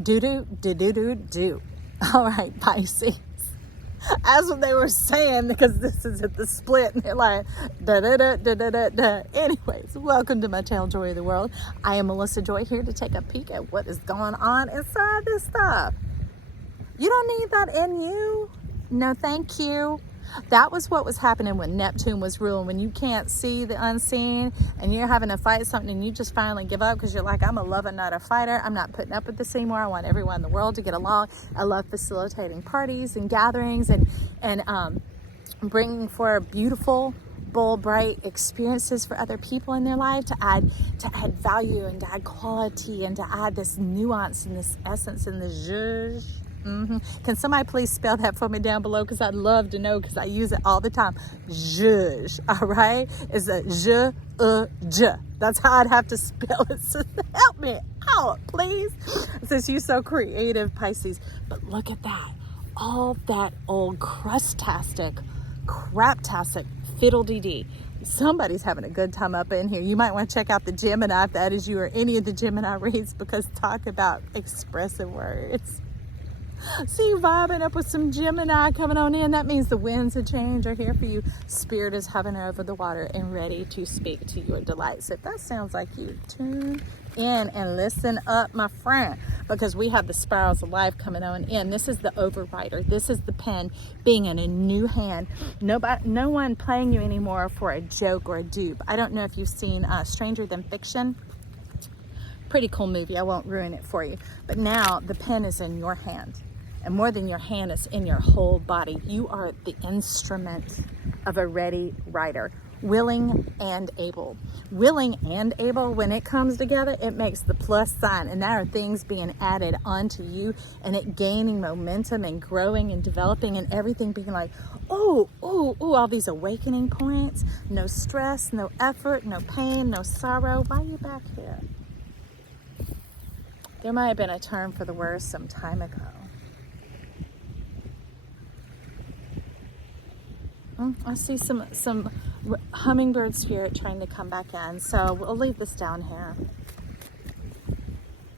Do. All right, Pisces. That's what they were saying, because this is at the split and they're like da da da da da da da. Anyways, welcome to my channel, Joy of the World. I am Melissa Joy, here to take a peek at what is going on inside this stuff. You don't need that in you. No, thank you. That was what was happening when Neptune was ruling, when you can't see the unseen and you're having to fight something and you just finally give up because you're like, I'm a lover, not a fighter. I'm not putting up with this anymore. I want everyone in the world to get along. I love facilitating parties and gatherings and bringing forward beautiful, bold, bright experiences for other people in their life, to add value and to add quality and to add this nuance and this essence and this zhuzh. Can somebody please spell that for me down below? Because I'd love to know, because I use it all the time. Zhuzh, all right? It's a j. That's how I'd have to spell it. So help me out, please. Since you're so creative, Pisces. But look at that. All that old crustastic, craptastic, fiddle-dee-dee. Somebody's having a good time up in here. You might want to check out the Gemini if that is you, or any of the Gemini reads, because talk about expressive words. See you vibing up with some Gemini coming on in. That means the winds of change are here for you. Spirit is hovering over the water and ready to speak to your delights. If that sounds like you, tune in and listen up, my friend, because we have the spirals of life coming on in. This is the overrider. This is the pen being in a new hand. No one playing you anymore for a joke or a dupe. I don't know if you've seen Stranger Than Fiction. Pretty cool movie. I won't ruin it for you. But now the pen is in your hand. And more than your hand, it's in your whole body. You are the instrument of a ready writer, willing and able. Willing and able, when it comes together, it makes the plus sign. And there are things being added onto you, and it gaining momentum and growing and developing, and everything being like, oh, all these awakening points. No stress, no effort, no pain, no sorrow. Why are you back here? There might have been a turn for the worse some time ago. I see some hummingbird spirit trying to come back in, so we'll leave this down here.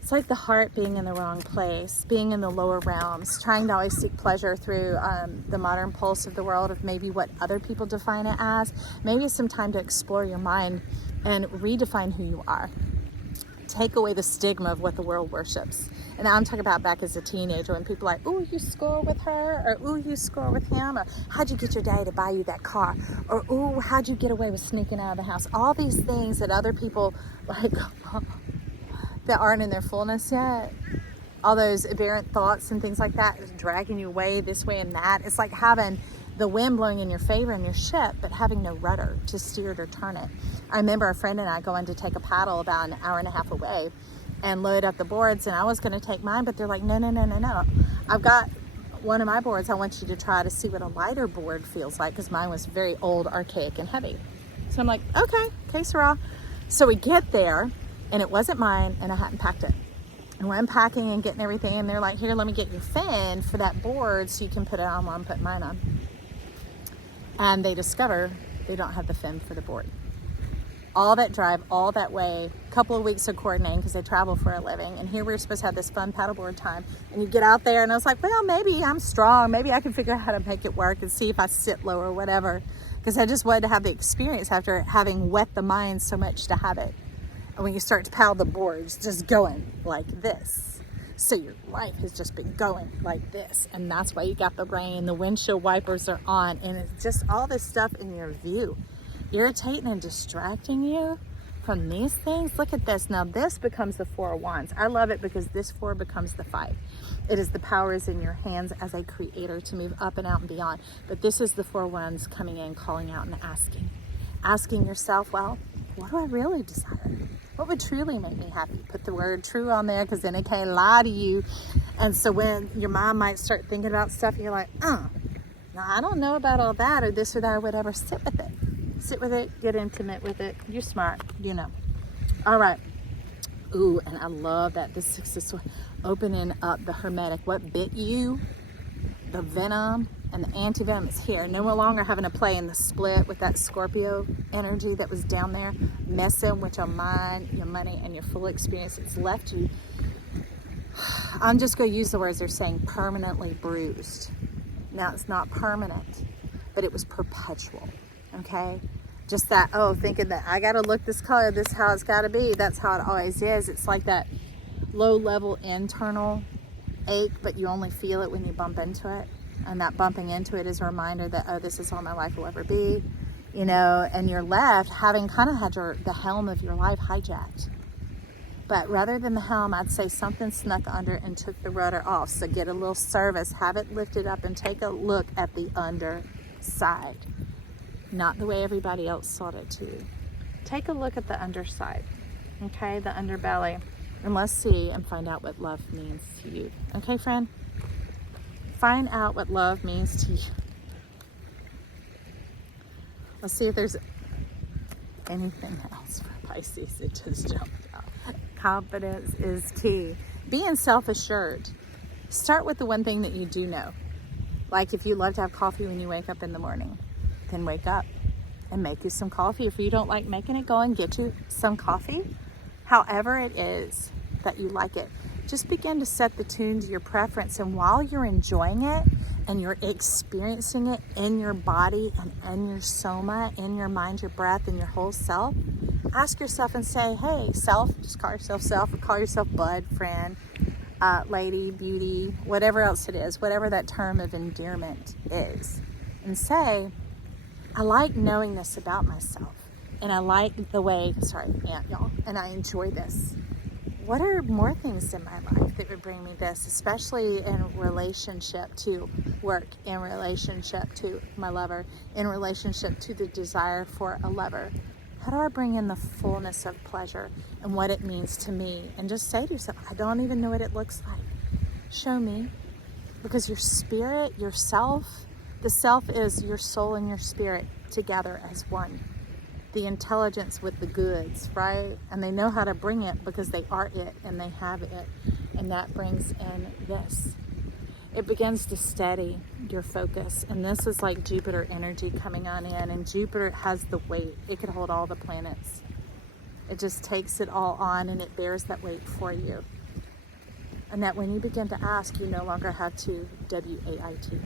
It's like the heart being in the wrong place, being in the lower realms, trying to always seek pleasure through the modern pulse of the world, of maybe what other people define it as. Maybe it's some time to explore your mind and redefine who you are. Take away the stigma of what the world worships. And I'm talking about back as a teenager, when people are like, ooh, you score with her, or ooh, you score with him, or how'd you get your daddy to buy you that car, or ooh, how'd you get away with sneaking out of the house? All these things that other people like that aren't in their fullness yet. All those aberrant thoughts and things like that is dragging you away this way and that. It's like having the wind blowing in your favor in your ship, but having no rudder to steer it or turn it. I remember a friend and I going to take a paddle about an hour and a half away and load up the boards, and I was going to take mine, but they're like, no. I've got one of my boards. I want you to try to see what a lighter board feels like, because mine was very old, archaic, and heavy. So I'm like, okay, Sarah. So we get there, and it wasn't mine, and I hadn't packed it. And we're unpacking and getting everything, and they're like, here, let me get your fin for that board so you can put it on while I'm putting mine on. And they discover they don't have the fin for the board. All that drive, all that way, a couple of weeks of coordinating, because they travel for a living. And here we're supposed to have this fun paddleboard time. And you get out there, and I was like, well, maybe I'm strong. Maybe I can figure out how to make it work and see if I sit low or whatever. Because I just wanted to have the experience after having wet the mind so much to have it. And when you start to paddle the boards, just going like this. So your life has just been going like this. And that's why you got the rain, the windshield wipers are on, and it's just all this stuff in your view, irritating and distracting you from these things. Look at this. Now this becomes the Four of Wands. I love it because this four becomes the five. It is the power is in your hands as a creator to move up and out and beyond. But this is the Four of Wands coming in, calling out and asking yourself, well, what do I really desire? What would truly make me happy? Put the word true on there, because then it can't lie to you. And so when your mind might start thinking about stuff, you're like, now I don't know about all that or this or that or whatever. Sit with it. Sit with it. Get intimate with it. You're smart. You know. All right. Ooh, and I love that. The Six of Swords, opening up the Hermetic. What bit you? The venom and the anti-venom is here. No longer having to play in the split with that Scorpio energy that was down there, messing with your mind, your money, and your full experience. It's left you I'm just going to use the words they're saying, permanently bruised. Now, it's not permanent, but it was perpetual, okay? Just that, oh, thinking that I got to look this color, this is how it's got to be. That's how it always is. It's like that low-level internal ache, but you only feel it when you bump into it. And that bumping into it is a reminder that, oh, this is all my life will ever be, you know, and you're left having kind of had the helm of your life hijacked. But rather than the helm, I'd say something snuck under and took the rudder off. So get a little service, have it lifted up, and take a look at the underside. Not the way everybody else taught it to. Take a look at the underside, okay, the underbelly, and let's see and find out what love means to you. Okay, friend? Find out what love means to you. Let's see if there's anything else for Pisces. It just jumped out. Confidence is key. Being self-assured. Start with the one thing that you do know. Like if you love to have coffee when you wake up in the morning, then wake up and make you some coffee. If you don't like making it, go and get you some coffee. However it is that you like it, just begin to set the tune to your preference. And while you're enjoying it and you're experiencing it in your body and in your soma, in your mind, your breath, and your whole self, ask yourself and say, hey, self, just call yourself self, or call yourself bud, friend, lady, beauty, whatever else it is, whatever that term of endearment is. And say, I like knowing this about myself. And I like the way, y'all, and I enjoy this. What are more things in my life that would bring me this, especially in relationship to work, in relationship to my lover, in relationship to the desire for a lover? How do I bring in the fullness of pleasure and what it means to me? And just say to yourself, I don't even know what it looks like. Show me. Because your spirit, yourself, the self is your soul and your spirit together as one. The intelligence with the goods, right? And they know how to bring it because they are it and they have it. And that brings in this. It begins to steady your focus. And this is like Jupiter energy coming on in. And Jupiter has the weight. It could hold all the planets. It just takes it all on and it bears that weight for you. And that when you begin to ask, you no longer have to W-A-I-T.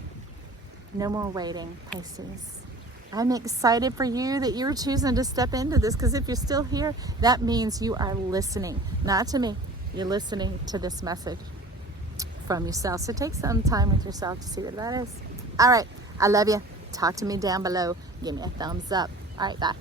No more waiting, Pisces. I'm excited for you that you're choosing to step into this, because if you're still here, that means you are listening, not to me. You're listening to this message from yourself. So take some time with yourself to see what that is. All right. I love you. Talk to me down below. Give me a thumbs up. All right. Bye.